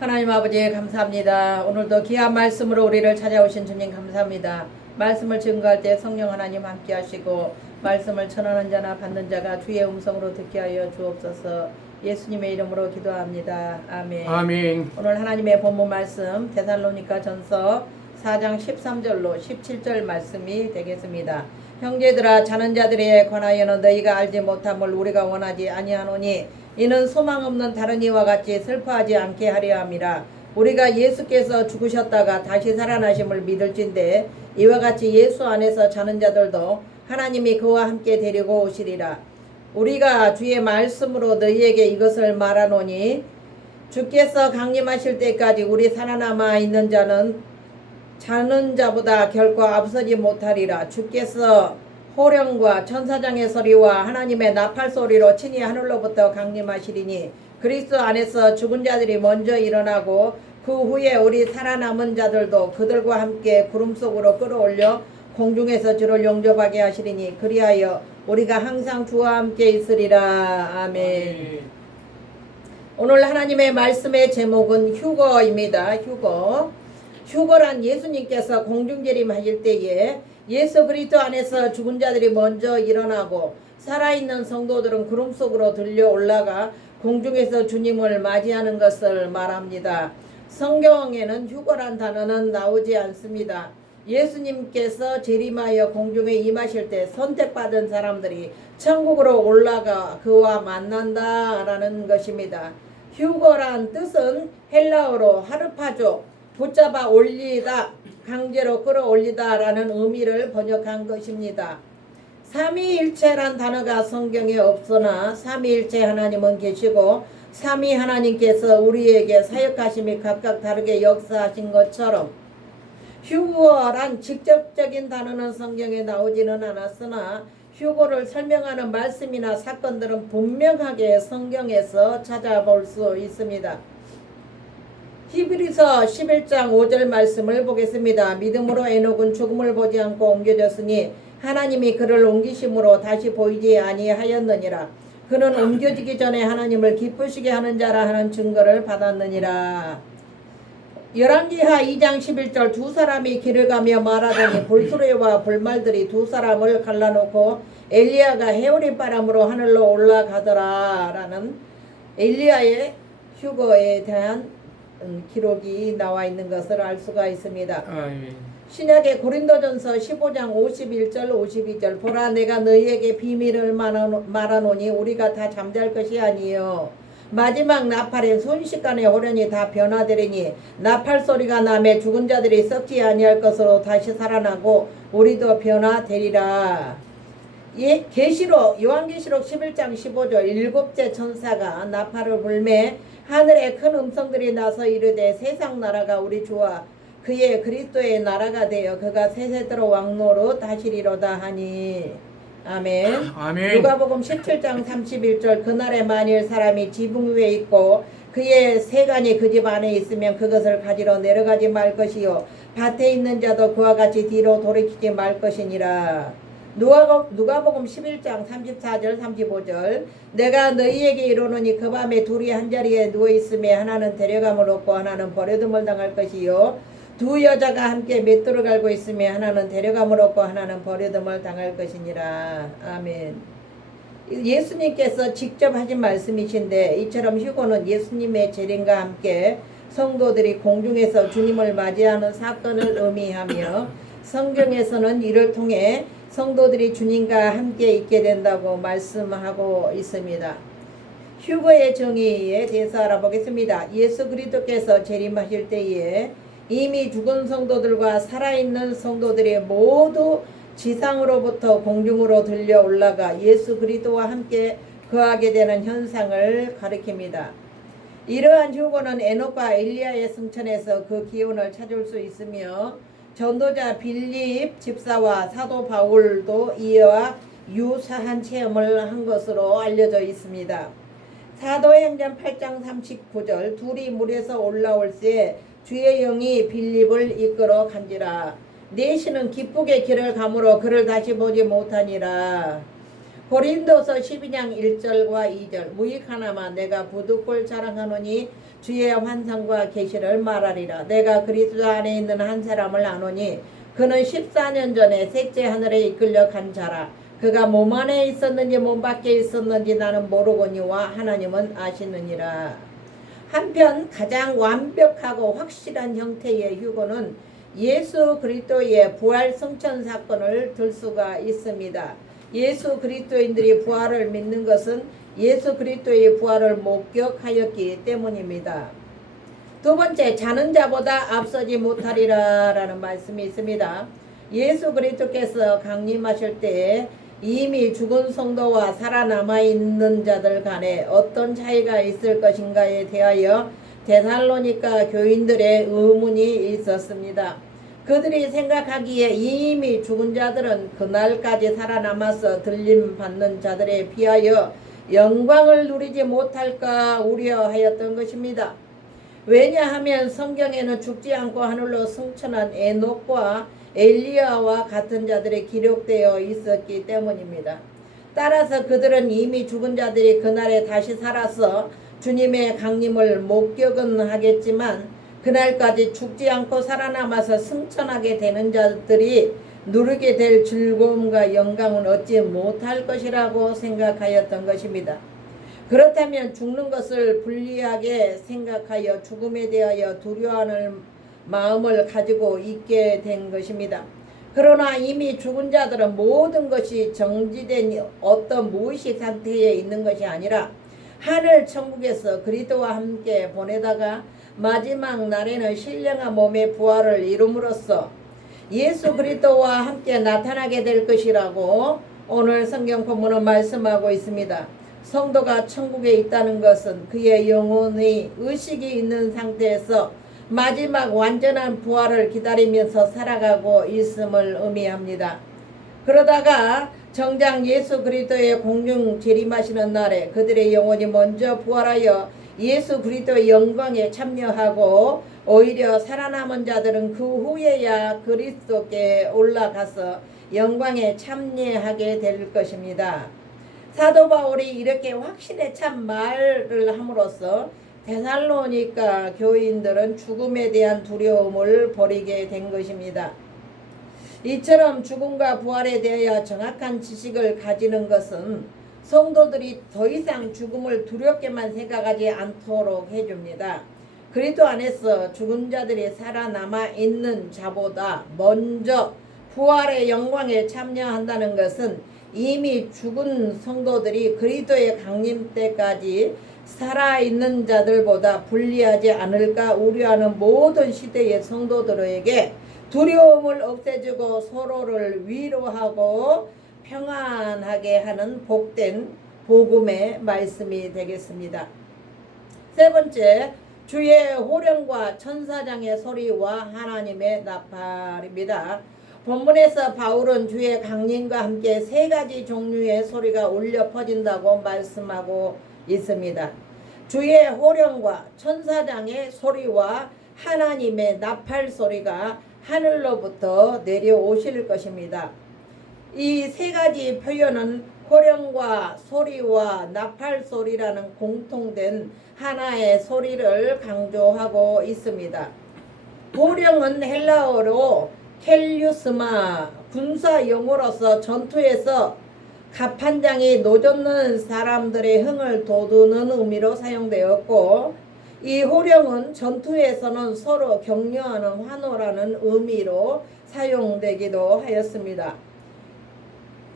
하나님 아버지 감사합니다. 오늘도 귀한 말씀으로 우리를 찾아오신 주님 감사합니다. 말씀을 증거할 때 성령 하나님 함께 하시고 말씀을 전하는 자나 받는 자가 주의 음성으로 듣게 하여 주옵소서. 예수님의 이름으로 기도합니다. 아멘. 아멘. 오늘 하나님의 본문 말씀 데살로니가 전서 4장 13절로 17절 말씀이 되겠습니다. 형제들아, 자는 자들에 관하여는 너희가 알지 못함을 우리가 원하지 아니하노니 이는 소망 없는 다른 이와 같이 슬퍼하지 않게 하려 함이라. 우리가 예수께서 죽으셨다가 다시 살아나심을 믿을진대 이와 같이 예수 안에서 자는 자들도 하나님이 그와 함께 데리고 오시리라. 우리가 주의 말씀으로 너희에게 이것을 말하노니 주께서 강림하실 때까지 우리 살아남아 있는 자는 자는 자보다 결코 앞서지 못하리라. 주께서 호령과 천사장의 소리와 하나님의 나팔 소리로 친히 하늘로부터 강림하시리니 그리스도 안에서 죽은 자들이 먼저 일어나고 그 후에 우리 살아남은 자들도 그들과 함께 구름 속으로 끌어올려 공중에서 주를 영접하게 하시리니 그리하여 우리가 항상 주와 함께 있으리라. 아멘. 오늘 하나님의 말씀의 제목은 휴거입니다. 휴거란 예수님께서 공중재림하실 때에 예수 그리스도 안에서 죽은 자들이 먼저 일어나고 살아있는 성도들은 구름 속으로 들려 올라가 공중에서 주님을 맞이하는 것을 말합니다. 성경에는 휴거란 단어는 나오지 않습니다. 예수님께서 재림하여 공중에 임하실 때 선택받은 사람들이 천국으로 올라가 그와 만난다라는 것입니다. 휴거란 뜻은 헬라어로 하르파조, 붙잡아 올리다, 강제로 끌어올리다 라는 의미를 번역한 것입니다. 삼위일체란 단어가 성경에 없으나 삼위일체 하나님은 계시고 삼위 하나님께서 우리에게 사역하심이 각각 다르게 역사하신 것처럼 휴거란 직접적인 단어는 성경에 나오지는 않았으나 휴거를 설명하는 말씀이나 사건들은 분명하게 성경에서 찾아볼 수 있습니다. 히브리서 11장 5절 말씀을 보겠습니다. 믿음으로 에녹은 죽음을 보지 않고 옮겨졌으니 하나님이 그를 옮기심으로 다시 보이지 아니하였느니라. 그는 옮겨지기 전에 하나님을 기쁘시게 하는 자라 하는 증거를 받았느니라. 열왕기하 2장 11절 두 사람이 길을 가며 말하더니 불수레와 불말들이 두 사람을 갈라놓고 엘리야가 해오리 바람으로 하늘로 올라가더라 라는 엘리야의 휴거에 대한 기록이 나와 있는 것을 알 수가 있습니다. 신약의 고린도전서 15장 51절 52절 보라 내가 너희에게 비밀을 말하노니 우리가 다 잠잘 것이 아니요 마지막 나팔엔 순식간에 호련히 다 변화되리니 나팔 소리가 나매 죽은 자들이 썩지 아니할 것으로 다시 살아나고 우리도 변화되리라. 요한계시록 11장 15절 일곱째 천사가 나팔을 불매 하늘에 큰 음성들이 나서 이르되 세상 나라가 우리 주와 그의 그리스도의 나라가 되어 그가 세세대로 왕노릇 하시리로다 하니 아멘. 아멘. 누가복음 17장 31절 그날에 만일 사람이 지붕 위에 있고 그의 세간이 그 집 안에 있으면 그것을 가지러 내려가지 말 것이요 밭에 있는 자도 그와 같이 뒤로 돌이키지 말 것이니라. 누가복음 11장 34절 35절 내가 너희에게 이르노니 그 밤에 둘이 한자리에 누워있으며 하나는 데려감을 얻고 하나는 버려둠을 당할 것이요 두 여자가 함께 맷돌을 갈고 있으며 하나는 데려감을 얻고 하나는 버려둠을 당할 것이니라. 아멘. 예수님께서 직접 하신 말씀이신데 이처럼 휴거는 예수님의 재림과 함께 성도들이 공중에서 주님을 맞이하는 사건을 의미하며 성경에서는 이를 통해 성도들이 주님과 함께 있게 된다고 말씀하고 있습니다. 휴거의 정의에 대해서 알아보겠습니다. 예수 그리스도께서 재림하실 때에 이미 죽은 성도들과 살아있는 성도들이 모두 지상으로부터 공중으로 들려 올라가 예수 그리스도와 함께 거하게 되는 현상을 가리킵니다. 이러한 휴거는 에녹과 엘리야의 승천에서 그 기운을 찾을 수 있으며 전도자 빌립 집사와 사도 바울도 이와 유사한 체험을 한 것으로 알려져 있습니다. 사도행전 8장 39절 둘이 물에서 올라올 때 주의 영이 빌립을 이끌어 간지라 내 신은 기쁘게 길을 가므로 그를 다시 보지 못하니라. 고린도서 12장 1절과 2절 무익 하나만 내가 부득불 자랑하노니 주의 환상과 계시를 말하리라. 내가 그리스도 안에 있는 한 사람을 아노니 그는 14년 전에 셋째 하늘에 이끌려 간 자라. 그가 몸 안에 있었는지 몸 밖에 있었는지 나는 모르거니와 하나님은 아시느니라. 한편 가장 완벽하고 확실한 형태의 휴거는 예수 그리스도의 부활 승천 사건을 들 수가 있습니다. 예수 그리스도인들이 부활을 믿는 것은 예수 그리스도의 부활을 목격하였기 때문입니다. 두 번째, 자는 자보다 앞서지 못하리라 라는 말씀이 있습니다. 예수 그리스도께서 강림하실 때에 이미 죽은 성도와 살아남아 있는 자들 간에 어떤 차이가 있을 것인가에 대하여 데살로니가 교인들의 의문이 있었습니다. 그들이 생각하기에 이미 죽은 자들은 그날까지 살아남아서 들림 받는 자들에 비하여 영광을 누리지 못할까 우려하였던 것입니다. 왜냐하면 성경에는 죽지 않고 하늘로 승천한 에녹과 엘리야와 같은 자들이 기록되어 있었기 때문입니다. 따라서 그들은 이미 죽은 자들이 그날에 다시 살아서 주님의 강림을 목격은 하겠지만 그날까지 죽지 않고 살아남아서 승천하게 되는 자들이 누리게 될 즐거움과 영광은 얻지 못할 것이라고 생각하였던 것입니다. 그렇다면 죽는 것을 불리하게 생각하여 죽음에 대하여 두려워하는 마음을 가지고 있게 된 것입니다. 그러나 이미 죽은 자들은 모든 것이 정지된 어떤 무의식 상태에 있는 것이 아니라 하늘 천국에서 그리스도와 함께 보내다가 마지막 날에는 신령한 몸의 부활을 이룸으로써 예수 그리스도와 함께 나타나게 될 것이라고 오늘 성경 본문은 말씀하고 있습니다. 성도가 천국에 있다는 것은 그의 영혼의 의식이 있는 상태에서 마지막 완전한 부활을 기다리면서 살아가고 있음을 의미합니다. 그러다가 정작 예수 그리스도의 공중 재림하시는 날에 그들의 영혼이 먼저 부활하여 예수 그리스도의 영광에 참여하고 오히려 살아남은 자들은 그 후에야 그리스도께 올라가서 영광에 참여하게 될 것입니다. 사도 바울이 이렇게 확신에 찬 말을 함으로써 데살로니가 교인들은 죽음에 대한 두려움을 버리게 된 것입니다. 이처럼 죽음과 부활에 대하여 정확한 지식을 가지는 것은 성도들이 더 이상 죽음을 두렵게만 생각하지 않도록 해줍니다. 그리스도 안에서 죽은 자들이 살아남아 있는 자보다 먼저 부활의 영광에 참여한다는 것은 이미 죽은 성도들이 그리스도의 강림 때까지 살아있는 자들보다 불리하지 않을까 우려하는 모든 시대의 성도들에게 두려움을 없애주고 서로를 위로하고 평안하게 하는 복된 복음의 말씀이 되겠습니다. 세 번째, 주의 호령과 천사장의 소리와 하나님의 나팔입니다. 본문에서 바울은 주의 강림과 함께 세 가지 종류의 소리가 울려 퍼진다고 말씀하고 있습니다. 주의 호령과 천사장의 소리와 하나님의 나팔 소리가 하늘로부터 내려오실 것입니다. 이 세 가지 표현은 호령과 소리와 나팔 소리라는 공통된 하나의 소리를 강조하고 있습니다. 호령은 헬라어로 켈류스마, 군사 용어로서 전투에서 갑판장이 노젓는 사람들의 흥을 돋우는 의미로 사용되었고, 이 호령은 전투에서는 서로 격려하는 환호라는 의미로 사용되기도 하였습니다.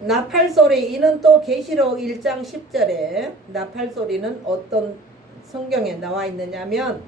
나팔소리, 이는 또 계시록 1장 10절에 나팔소리는 어떤 성경에 나와 있느냐면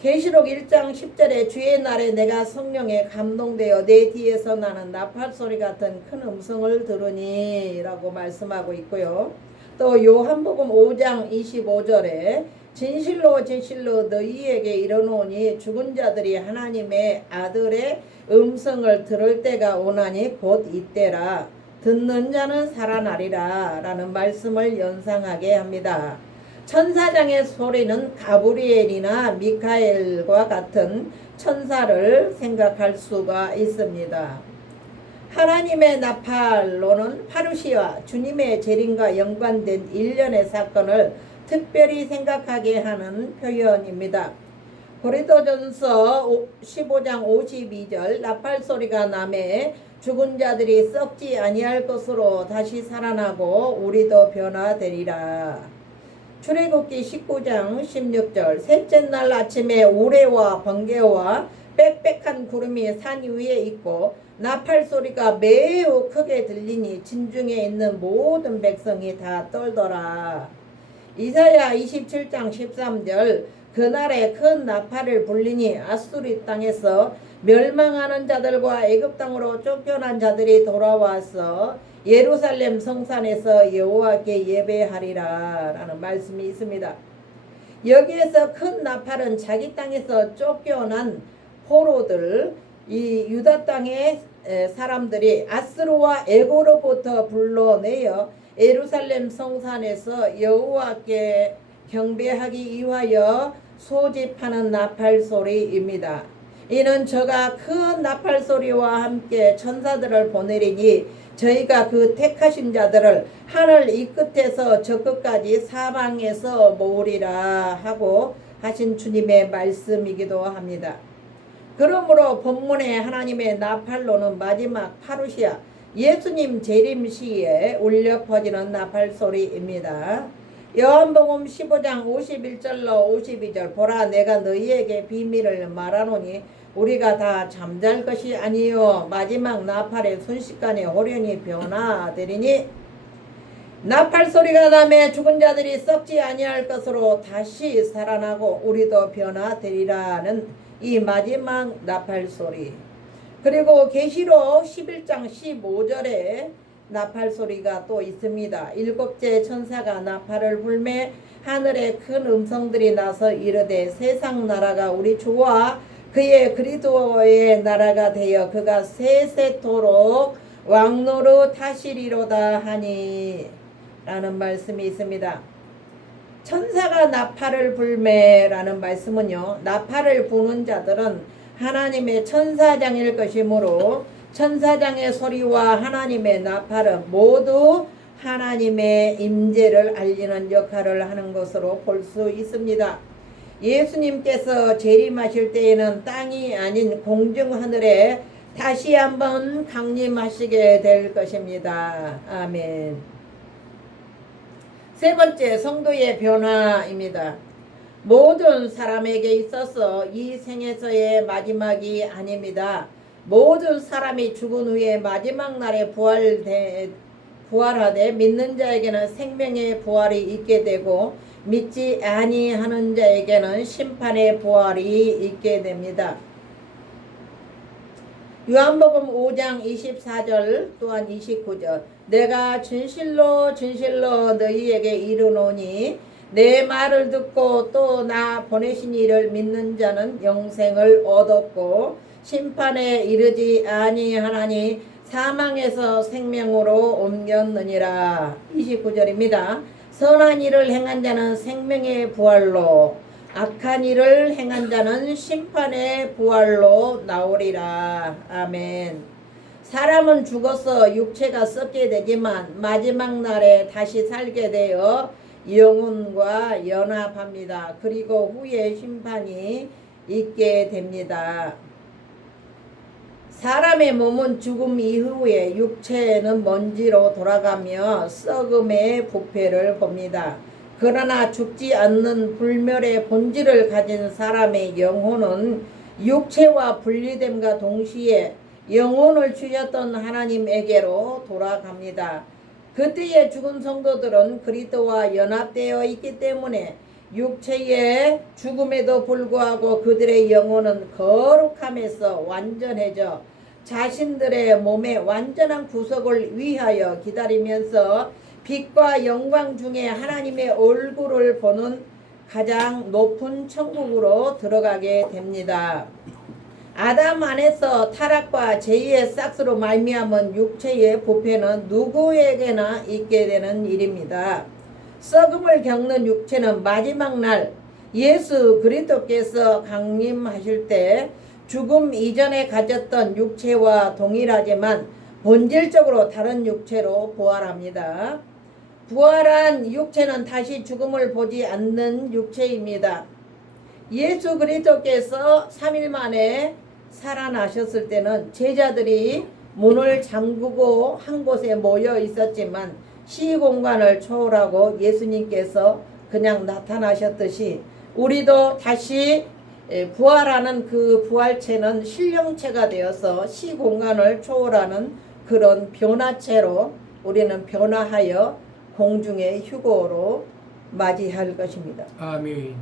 계시록 1장 10절에 주의 날에 내가 성령에 감동되어 내 뒤에서 나는 나팔소리 같은 큰 음성을 들으니 라고 말씀하고 있고요. 또 요한복음 5장 25절에 진실로 진실로 너희에게 이르노니 죽은 자들이 하나님의 아들의 음성을 들을 때가 오나니 곧 이때라. 듣는 자는 살아나리라 라는 말씀을 연상하게 합니다. 천사장의 소리는 가브리엘이나 미카엘과 같은 천사를 생각할 수가 있습니다. 하나님의 나팔로는 파루시와 주님의 재림과 연관된 일련의 사건을 특별히 생각하게 하는 표현입니다. 고린도전서 15장 52절 나팔 소리가 나매 죽은 자들이 썩지 아니할 것으로 다시 살아나고 우리도 변화되리라. 출애굽기 19장 16절 셋째 날 아침에 우레와 번개와 빽빽한 구름이 산 위에 있고 나팔 소리가 매우 크게 들리니 진중에 있는 모든 백성이 다 떨더라. 이사야 27장 13절 그날에 큰 나팔을 불리니 아수리 땅에서 멸망하는 자들과 애굽 땅으로 쫓겨난 자들이 돌아와서 예루살렘 성산에서 여호와께 예배하리라 라는 말씀이 있습니다. 여기에서 큰 나팔은 자기 땅에서 쫓겨난 포로들, 이 유다 땅의 사람들이 아스루와 애고로부터 불러내어 예루살렘 성산에서 여호와께 경배하기 위하여 소집하는 나팔 소리입니다. 이는 저가 큰 나팔 소리와 함께 천사들을 보내리니 저희가 그 택하신 자들을 하늘 이 끝에서 저 끝까지 사방에서 모으리라 하고 하신 주님의 말씀이기도 합니다. 그러므로 본문의 하나님의 나팔로는 마지막 파루시아 예수님 재림 시에 울려 퍼지는 나팔 소리입니다. 요한복음 15장 51절로 52절 보라 내가 너희에게 비밀을 말하노니 우리가 다 잠잘 것이 아니요 마지막 나팔의 순식간에 호련히 변화되리니 나팔 소리가 나매 죽은 자들이 썩지 아니할 것으로 다시 살아나고 우리도 변화되리라는 이 마지막 나팔 소리. 그리고 계시록 11장 15절에 나팔 소리가 또 있습니다. 일곱째 천사가 나팔을 불매 하늘에 큰 음성들이 나서 이르되 세상 나라가 우리 주와 그의 그리스도의 나라가 되어 그가 세세토록 왕노릇 하시리로다 하니 라는 말씀이 있습니다. 천사가 나팔을 불매라는 말씀은요, 나팔을 부는 자들은 하나님의 천사장일 것이므로 천사장의 소리와 하나님의 나팔은 모두 하나님의 임재를 알리는 역할을 하는 것으로 볼 수 있습니다. 예수님께서 재림하실 때에는 땅이 아닌 공중 하늘에 다시 한번 강림하시게 될 것입니다. 아멘. 세 번째, 성도의 변화입니다. 모든 사람에게 있어서 이 생에서의 마지막이 아닙니다. 모든 사람이 죽은 후에 마지막 날에 부활하되 믿는 자에게는 생명의 부활이 있게 되고 믿지 아니하는 자에게는 심판의 부활이 있게 됩니다. 요한복음 5장 24절 또한 29절 내가 진실로 진실로 너희에게 이르노니 내 말을 듣고 또 나 보내신 이를 믿는 자는 영생을 얻었고 심판에 이르지 아니하나니 사망에서 생명으로 옮겼느니라. 29절입니다. 선한 일을 행한 자는 생명의 부활로 악한 일을 행한 자는 심판의 부활로 나오리라. 아멘. 사람은 죽어서 육체가 썩게 되지만 마지막 날에 다시 살게 되어 영혼과 연합합니다. 그리고 후에 심판이 있게 됩니다. 사람의 몸은 죽음 이후에 육체는 먼지로 돌아가며 썩음의 부패를 봅니다. 그러나 죽지 않는 불멸의 본질을 가진 사람의 영혼은 육체와 분리됨과 동시에 영혼을 주셨던 하나님에게로 돌아갑니다. 그때의 죽은 성도들은 그리스도와 연합되어 있기 때문에 육체의 죽음에도 불구하고 그들의 영혼은 거룩함에서 완전해져 자신들의 몸의 완전한 구속을 위하여 기다리면서 빛과 영광 중에 하나님의 얼굴을 보는 가장 높은 천국으로 들어가게 됩니다. 아담 안에서 타락과 죄의 싹스로 말미암은 육체의 부패는 누구에게나 있게 되는 일입니다. 썩음을 겪는 육체는 마지막 날 예수 그리스도께서 강림하실 때 죽음 이전에 가졌던 육체와 동일하지만 본질적으로 다른 육체로 부활합니다. 부활한 육체는 다시 죽음을 보지 않는 육체입니다. 예수 그리스도께서 3일 만에 살아나셨을 때는 제자들이 문을 잠그고 한 곳에 모여 있었지만 시공간을 초월하고 예수님께서 그냥 나타나셨듯이 우리도 다시 부활하는 그 부활체는 신령체가 되어서 시공간을 초월하는 그런 변화체로 우리는 변화하여 공중의 휴거로 맞이할 것입니다. 아멘.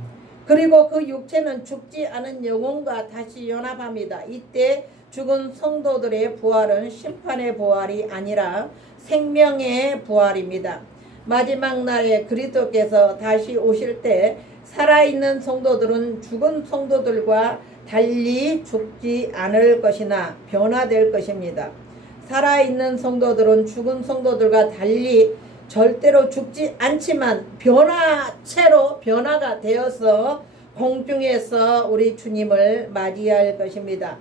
그리고 그 육체는 죽지 않은 영혼과 다시 연합합니다. 이때 죽은 성도들의 부활은 심판의 부활이 아니라 생명의 부활입니다. 마지막 날에 그리스도께서 다시 오실 때 살아있는 성도들은 죽은 성도들과 달리 죽지 않을 것이나 변화될 것입니다. 살아있는 성도들은 죽은 성도들과 달리 절대로 죽지 않지만 변화체로 변화가 되어서 공중에서 우리 주님을 맞이할 것입니다.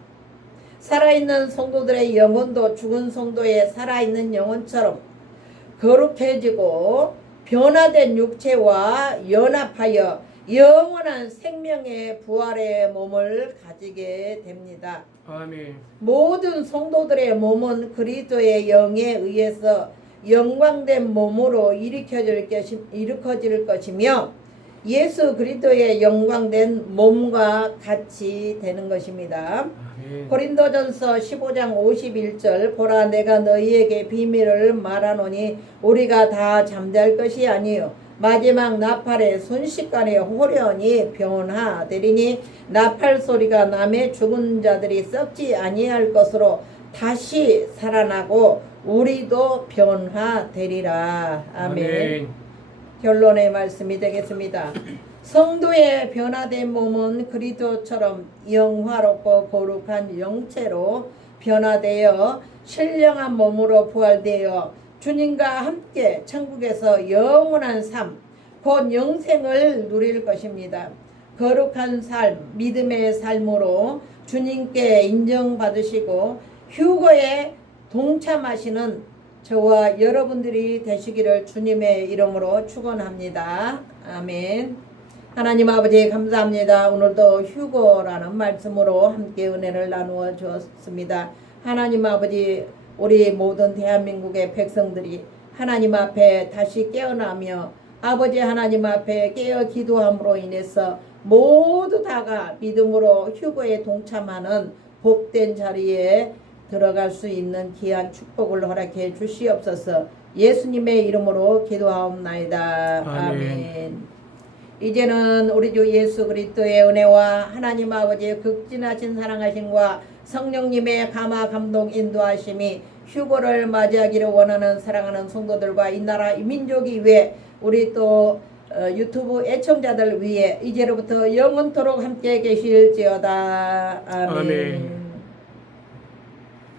살아있는 성도들의 영혼도 죽은 성도의 살아있는 영혼처럼 거룩해지고 변화된 육체와 연합하여 영원한 생명의 부활의 몸을 가지게 됩니다. 아멘. 모든 성도들의 몸은 그리스도의 영에 의해서 영광된 몸으로 일으켜질 것이며 예수 그리스도의 영광된 몸과 같이 되는 것입니다. 아멘. 고린도전서 15장 51절 보라 내가 너희에게 비밀을 말하노니 우리가 다 잠잘 것이 아니요 마지막 나팔의 순식간에 호련히 변화되리니 나팔 소리가 나매 죽은 자들이 썩지 아니할 것으로 다시 살아나고 우리도 변화되리라. 아멘. 아멘. 결론의 말씀이 되겠습니다. 성도의 변화된 몸은 그리스도처럼 영화롭고 거룩한 영체로 변화되어 신령한 몸으로 부활되어 주님과 함께 천국에서 영원한 삶, 곧 영생을 누릴 것입니다. 거룩한 삶, 믿음의 삶으로 주님께 인정받으시고 휴거에 동참하시는 저와 여러분들이 되시기를 주님의 이름으로 축원합니다. 아멘. 하나님 아버지 감사합니다. 오늘도 휴거라는 말씀으로 함께 은혜를 나누어 주었습니다. 하나님 아버지 우리 모든 대한민국의 백성들이 하나님 앞에 다시 깨어나며 아버지 하나님 앞에 깨어 기도함으로 인해서 모두 다가 믿음으로 휴거에 동참하는 복된 자리에 들어갈 수 있는 귀한 축복을 허락해 주시옵소서. 예수님의 이름으로 기도하옵나이다. 아멘. 이제는 우리 주 예수 그리스도의 은혜와 하나님 아버지의 극진하신 사랑하심과 성령님의 감화 감동 인도하심이 휴거를 맞이하기를 원하는 사랑하는 성도들과 이 나라 이 민족이 위해 우리 또 유튜브 애청자들 위해 이제로부터 영원토록 함께 계실지어다. 아멘. 아멘.